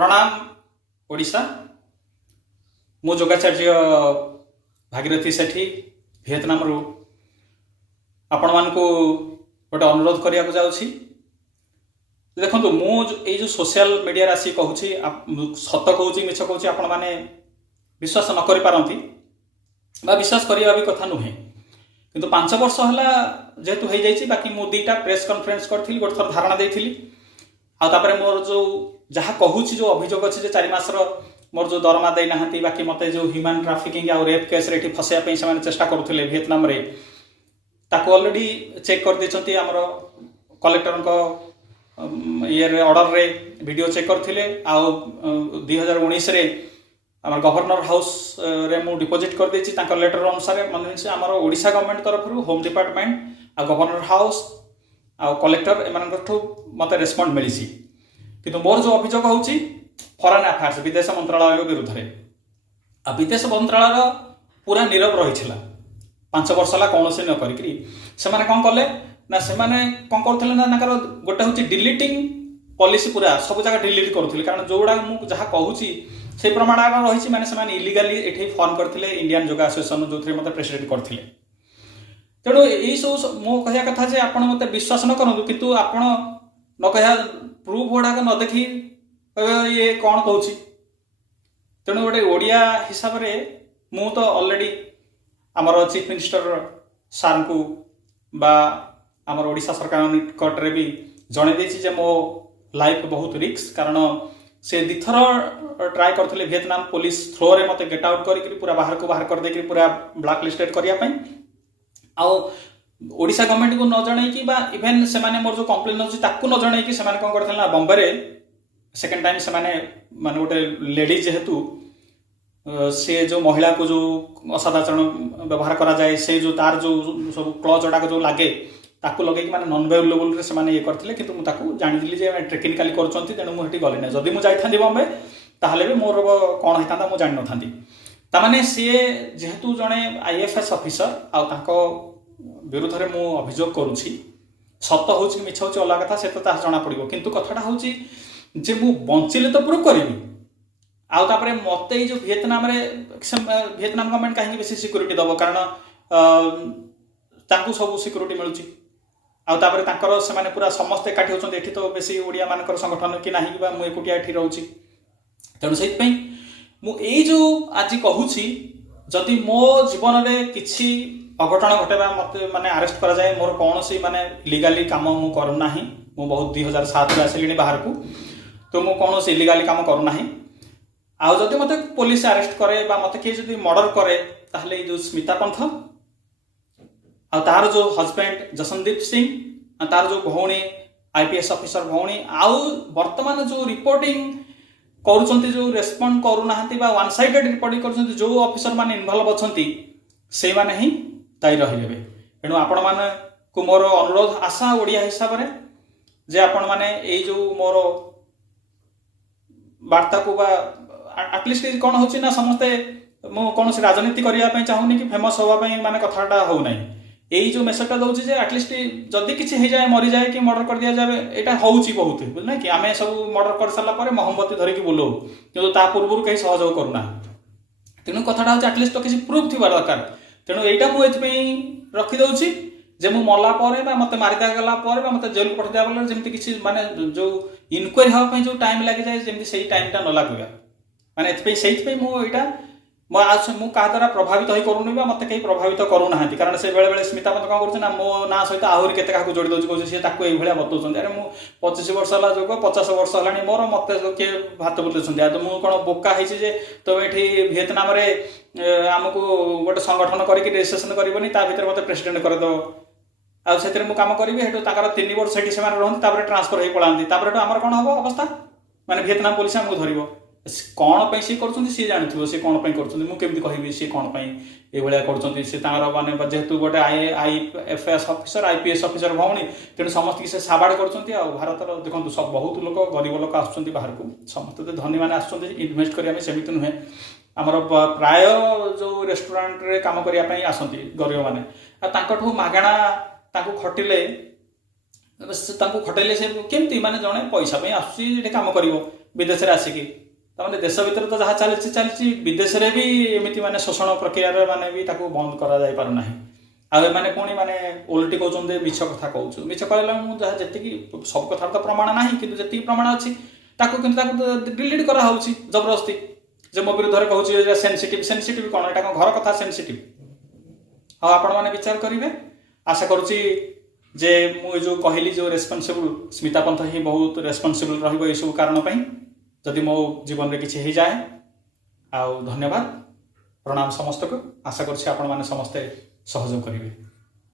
प्रणाम ओडिशा मु जोगाचार्य भागीरथी सेठी वियतनाम रु आपण मान को गोटे अनुरोध करिया को जाउछि। देखंतु मु ए जो सोशल मीडिया रासी कहूछि सत कहूछि मिछ कहूछि आपण माने विश्वास न करि पारंती बा विश्वास करिया भी कथा नुहे किंतु 5 वर्ष हला जेतु हो जाइछि बाकी मु दीटा प्रेस कॉन्फ्रेंस करथिली गोटे थर धारणा देथिली आ तापरे मोर जो जहाँ कहूँ जो अभियोग अच्छे 4 मासर मोर जो दरमा दे ना बाकी मत जो ह्यूमन ट्राफिकिंग आ रेप केस रे फसैया से चेष्टा करुले वियतनाम रे ताको ऑलरेडी चेक कर देछंती हमर कलेक्टर ये ऑर्डर रे वीडियो चेक करथिले आ 2019 रे हमर गवर्नर हाउस रे मु डिपॉजिट कर देछि तांकर लेटर अनुसार मन से हमर ओडिशा गवर्नमेंट तरफ रु होम डिपार्टमेंट आ गवर्नर हाउस आ कलेक्टर एमानकठु मते रेस्पोंड मिलिछि किंतु मोर जो अभियोग होछि फॉरेन अफेयर्स विदेश मंत्रालय विरुद्ध रे आ विदेश मंत्रालय पूरा नीरव रहिछला 5 वर्ष ला कौन से न करी से माने कोन कले ना से माने कोन करथले ना नाकर गोटे होछि डिलीटिंग पॉलिसी पूरा सब जगह डिलीट करथले कारण जोडा मु जहा कहूछि से प्रमाण रहिछि माने से माने इलीगली एठी फॉर्म करथले इंडियन योगा एसोसिएशन जोथरे मते प्रेसिडेंट करथले तेणु यही सब मो कहया कथा जे आपण मते विश्वास न करंतु किंतु आपण न कहया प्रूफ गुड़ाक न देखी ये कौन कौच तेणु गोटे ओडिया हिसाब रे मु तो ऑलरेडी आमर चीफ मिनिस्टर सार को बा आमर ओडिशा सरकार निकट रे भी जणे देछि जे मो लाइफ बहुत रिस्क कारण से दिथर ट्राई करथिले वियतनाम पुलिस थ्रो रे मते गेट आउट करी पूरा बाहर कर देकरी पूरा ब्लैक लिस्टेड करिया पई आ ओडिशा गवर्नमेंट को न जणै कि बा इवेन से माने मोर जो कंप्लेन अछि ताकू न जणै कि से माने कोन करथले ना बॉम्बे रे सेकंड टाइम से माने गोटे लेडी जेहेतु से जो महिला को जो असादाचरण व्यवहार करा जाए से जो तार जो सब क्लच अडाक जो लागे ताकू लगे कि माने नॉन अवेलेबल रे से माने ये करथिले किंतु मु ताकू जानि दिली जे टेक्निकली करचंती तेनु मु हेटी गले नै जदी मु जाइथांदी बॉम्बे ताहले भी मोर कोन हेतांदा मु जानि नथांदी ता माने से जेहेतु जणे आईएफएस ऑफिसर आ ताको विरुद्ध रे मु अभियोग करूछि सत होछि मिछ होछि अलग कथा से तो ता जणा पड़िबो किंतु कथाटा होछि जे मु बंचिले तो प्रूव करबी आ तापरे मते जो वियतनाम रे वियतनाम गवर्नमेंट काहे बेसी सिक्योरिटी दबो कारण तांकु सब सिक्योरिटी मिलुछि आ तापरे तांकर से माने पूरा समस्त एकाठी होछन एठी तो बेसी ओडिया मानकर संगठन कि नाही बा मु एकुटिया एठी रहउछि तेणु सेहि पई मु एई जो आज कहूछि जदि मो जीवन रे किछि अघटन घटेबा मते माने अरेस्ट करा जाए मोर कौन सी माने इलीगली काम मु करू नाही मु बहुत 2007 रे आसलिनी बाहर को तो मु कौन सी इलीगली काम करू नाही आ जदि मते पुलिस अरेस्ट करे बा मते के जदि मर्डर करे ताहले जो स्मिता पंथ आ तार जो हस्बैंड जसनदीप सिंह तार जो भौणी आईपीएस ऑफिसर भौणी आउ वर्तमान जो रिपोर्टिंग करूचंती जो रेस्पोंड करू नाहंती बा वन साइडेड रिपोर्टिंग करूचंती जो ऑफिसर माने इन्वॉल्व अछंती से माने ही दायी रहिबे एणु आपण माने को मोर अनुरोध आशा ओडिया हिसाब रे जे आपण माने ए जो मोर वार्ता को बा एटलिस्ट कोन होछि ना समस्ते मो कोन से राजनीति करिया पई चाहुनी कि फेमस होवा पई माने कथाटा हो नै एई जो मेसेजटा दउछि जे एटलिस्ट जदी किछि हे जाय मरि जाय कि मर्डर कर दिया जाबे एटा होउछि बहुत बुझना कि आमे सब मर्डर कर सला परे मोहम्मती धरि कि बोलो किंतु ता पूर्वरु कहि सहयोग करूना तेनु कथाटा होछि एटलिस्ट तो किछि प्रूफ थिबा दरकार तेणु एटा मु एथि रखी दउछि जे मु मल्ला परे बा मते मारि दिया गला परे बा मते जेल पठ दिया गला जेमति किछि माने जो इनक्वायरी हवा पई जो टाइम लागि जाय जेमति सेही टाइमटा न लागुया माने एथि पई मु एटा मु का द्वारा प्रभावित होई करूनी बा मते कहीं प्रभावित करू नाहंती कारण से बेले बेले स्मिता मत कोन करछ ना मो ना सहित आहुरी केते काकू जोड़ी दउछि कहै से ताकू एई भलिया बतौछन अरे मु 25 वर्ष हला जोग 50 वर्ष हलानी मोर मते के भात बोलछन आ मु कोन बोका हैछि जे तो एठी वियतनाम रे हमकु गोटे संगठन करिक रजिस्ट्रेशन करबनी ता भीतर मते प्रेसिडेंट कर दो आ सेतरे मु काम करबी हेटो ताकर 3 वर्ष सेठी से माने रहंती तापर ट्रांसफर होई पळांती तापर हेटो हमर कोन हबो अवस्था माने वियतनाम पुलिस हमकु धरिबो कौन पे सी करछंती सी जानथिबो से कौन पे करछंती मु केमति कहबी से कौन पे ए भलिया करछंती से तार माने जेहेतु गोटे आईएफएस ऑफिसर आईपीएस ऑफिसर भौणी तेणु समस्त से साबाड़ करछंती आ भारत रो देखंतु सब बहुत लोक गरीब लोक आछंती बाहर को समस्त तो धनी माने आछंती इन्वेस्ट करिया में सेमिति नुहे हमर प्राय जो रेस्टोरेंट रे काम करिया पई आछंती गरीब माने आ तांकठो मागणा तांको खटिले तांको खटेले से केमती माने जणे पैसा पे आसुची जे काम करिवो विदेश रे आसिकी तामाने देश भितर तो जहाँ चलती चलती विदेश रे भी एमती माने शोषण प्रक्रिया माने भी ताको बंद करा जाई पारु नाही आ माने पुणी माने उल्टी कहउछन मिछ कथा कहउछु मिछ कहला मु जहाँ जेतिकी सब कथा तो प्रमाण नाही किंतु जेतिकी प्रमाण अछि ताको किंतु ताको डिलीट करा होउछि जबरदस्ती जे मो विरुद्ध रे कहउछि जे सेंसिटिव कोन एटा घर कथा सेंसिटिव हाँ आपण मैंने विचार करेंगे आशा करुच्ची जे मु जो कहली जो रेस्पॉन्सिबल स्मिता पंथ ही बहुत रेस्पॉन्सिबल रहिबो ए सब कारण पई जदि मो जीवन रे किछि हे जाए आ धन्यवाद प्रणाम समस्त को आशा करछि आपण माने समस्त सहयोग करिवे।